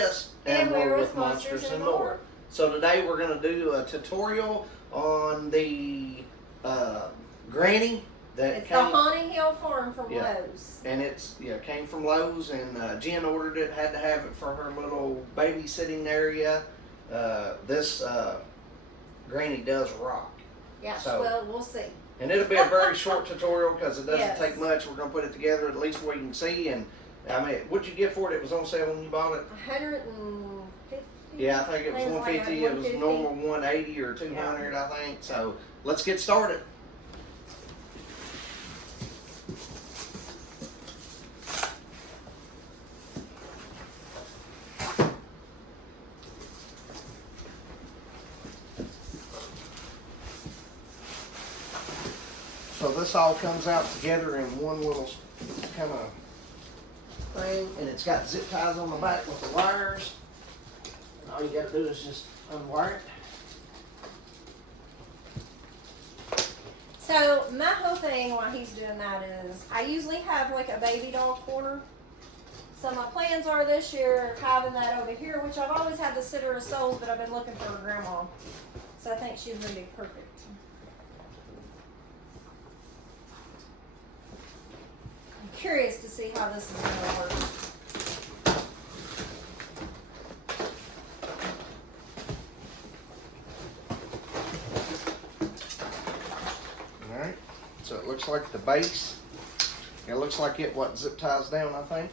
this and we're with Monsters and More. So today we're going to do a tutorial on the granny that it's came, the Haunting Hill Farm from Lowe's. And it's came from Lowe's, and Jen ordered it, had to have it for her little babysitting area. This granny does rock. Yeah, so, well, we'll see. And it'll be a very short tutorial because it doesn't Yes. take much. We're going to put it together at least where you can see. And I mean, what'd you get for it? It was on sale when you bought it? 150. Yeah, I think it was 150. It was 150. normal 180 or 200, I think. So let's get started. So this all comes out together in one little kind of thing, and it's got zip ties on the back with the wires. And all you got to do is just unwire it. So my whole thing while he's doing that is I usually have like a baby doll corner. So my plans are this year of having that over here, which I've always had the Sitter of Souls, but I've been looking for a grandma. So I think she's going to be perfect. I'm curious to see how this is going to work. Alright, so it looks like the base, it looks like it zip ties down, I think.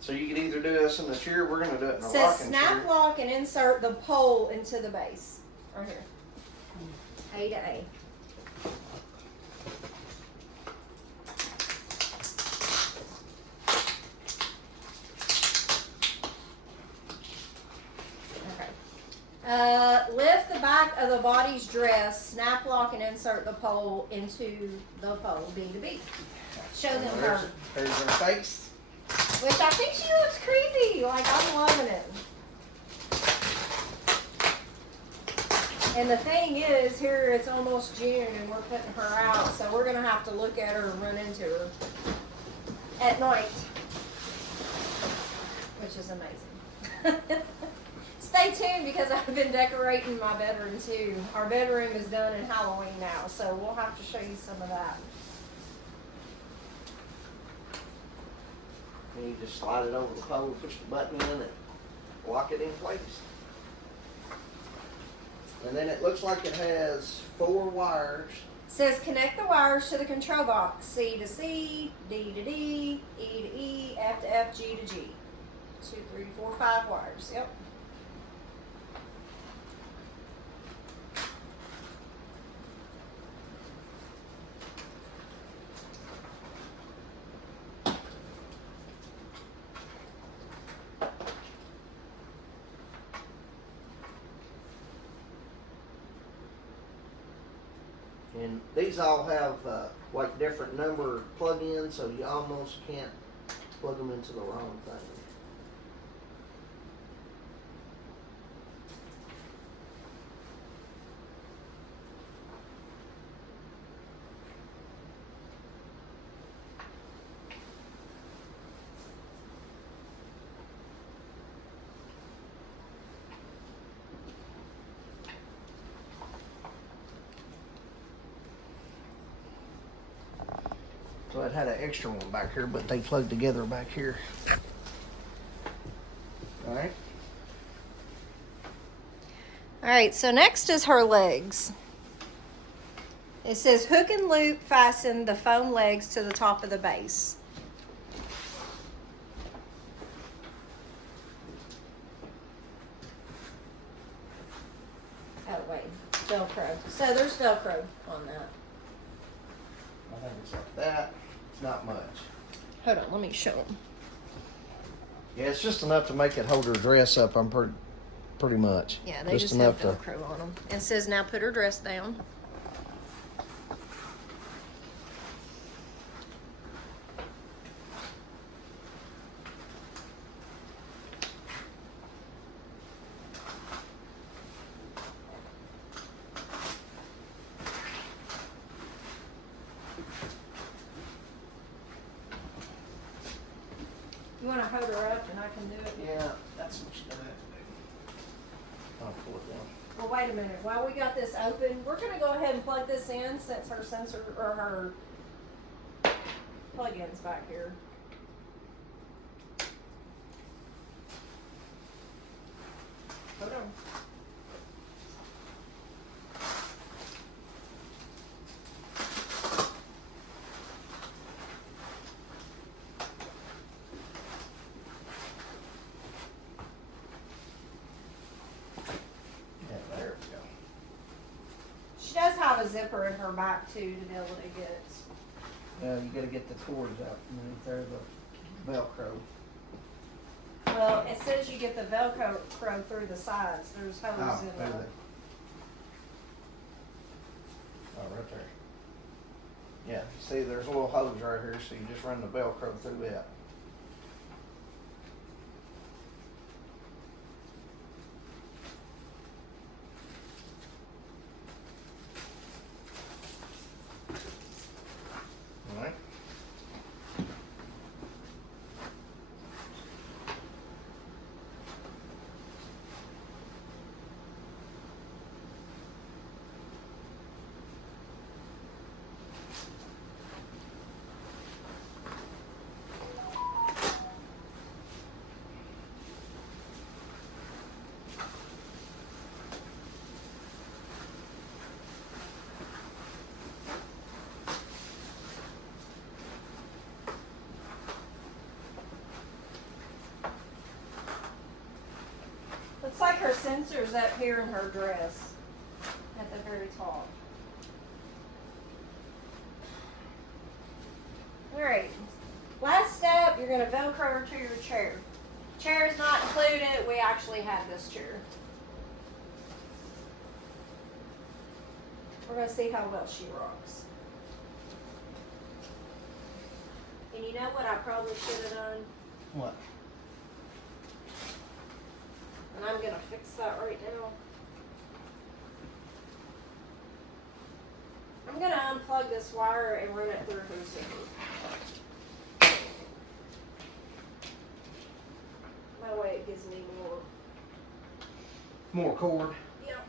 So you can either do this in the chair, we're going to do it in a Says rocking chair. snap lock and insert the pole into the base. Right here. A to A. Lift the back of the body's dress, snap lock and insert the pole into the pole, B to B. Show them her. There's her face. Which I think she looks creepy. Like, I'm loving it. And the thing is, here it's almost June and we're putting her out, so we're going to have to look at her and run into her at night. Which is amazing. Stay tuned because I've been decorating my bedroom too. Our bedroom is done in Halloween now, so we'll have to show you some of that. And you just slide it over the pole, push the button in, and lock it in place. And then it looks like it has 4 wires. It says connect the wires to the control box. C to C, D to D, E to E, F to F, G to G. 2, 3, 4, 5 wires. Yep. And these all have like different number plug-ins, so you almost can't plug them into the wrong thing. So it had an extra one back here, but they plugged together back here. Alright. Alright, so next is her legs. It says hook and loop fasten the foam legs to the top of the base. Oh wait, Velcro. So there's Velcro on that. I think it's like that. It's not much. Hold on, let me show them. Yeah, it's just enough to make it hold her dress up. I'm pretty much. Yeah, they just have Velcro on them. It says now put her dress down. You want to hold her up and I can do it. Yeah, that's what you're gonna have to do. I'll pull it down. Well, wait a minute. While we got this open, we're gonna go ahead and plug this in since her sensor or her plug-in's back here. Hold on. Yeah, there we go. She does have a zipper in her back too to be able to get. You gotta get the cords out underneath there, the Velcro. Well, it says you get the Velcro through the sides. There's hoses in there there. Oh, right there. Yeah, see, there's a little hose right here, so you just run the Velcro through it. All right. Looks like her sensor's up here in her dress at the very top. Alright, last step, you're going to Velcro her to your chair. Chair is not included, we actually have this chair. We're going to see how well she rocks. And you know what I probably should have done? What? And I'm going to fix that right now. I'm going to unplug this wire and run it through her zipper. That way it gives me More cord. Yep.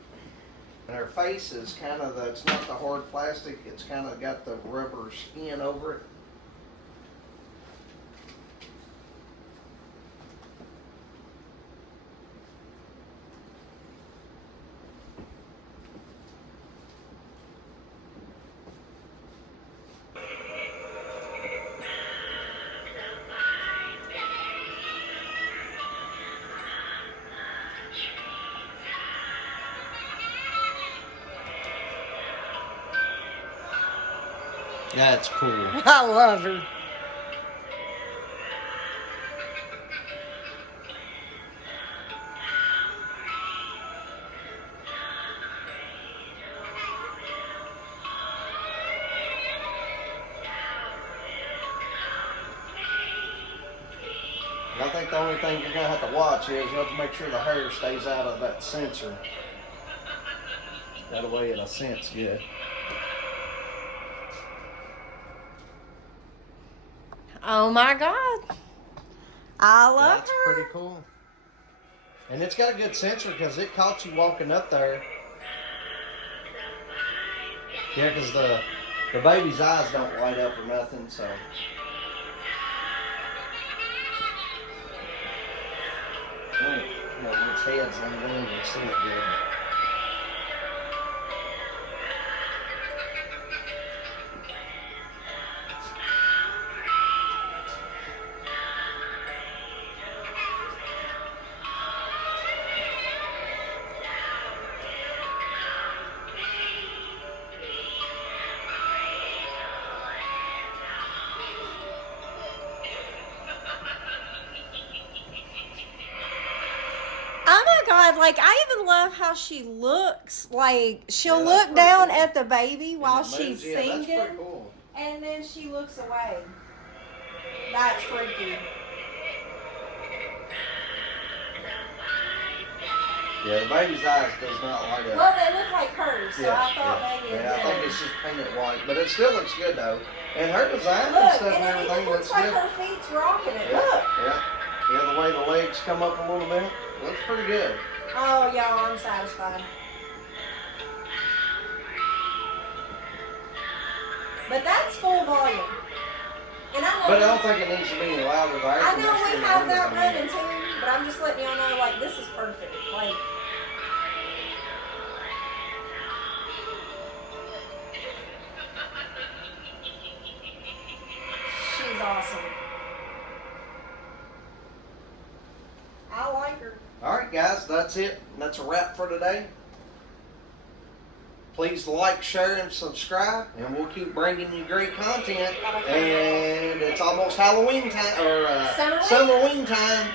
And her face is kind of it's not the hard plastic, it's kind of got the rubber skin over it. That's cool. I love her. I think the only thing you're gonna have to watch is you have to make sure the hair stays out of that sensor. That way it'll sense good. Oh my God. I love That's her. pretty cool. And it's got a good sensor because it caught you walking up there. Yeah, because the baby's eyes don't light up or nothing, so. When its head's on the wing, you see it good. Oh my God, like I even love how she looks. Like she'll Yeah, that's look down pretty cool. at the baby while And it she's moves, yeah, that's singing, pretty cool. and then she looks away. That's freaky. Yeah, the baby's eyes does not light up. Well, they look like hers, so I thought maybe it yeah, I think did. it's just painted white, but it still looks good though. And her design and Look, stuff and and it everything even looks looks like good. her feet's rocking it. Yeah, Look. yeah. Yeah, the way the legs come up a little bit. Looks pretty good. Oh, y'all, I'm satisfied. But that's full volume. And I But I know, don't think it needs to be any louder. The air I know conditioner we have on that it. running too, but I'm just letting y'all know, like, this is perfect. Like, she's awesome. I like her. All right, guys, that's it. That's a wrap for today. Please like, share, and subscribe, and we'll keep bringing you great content. And it's almost Halloween time, or Summerween. Summerween time.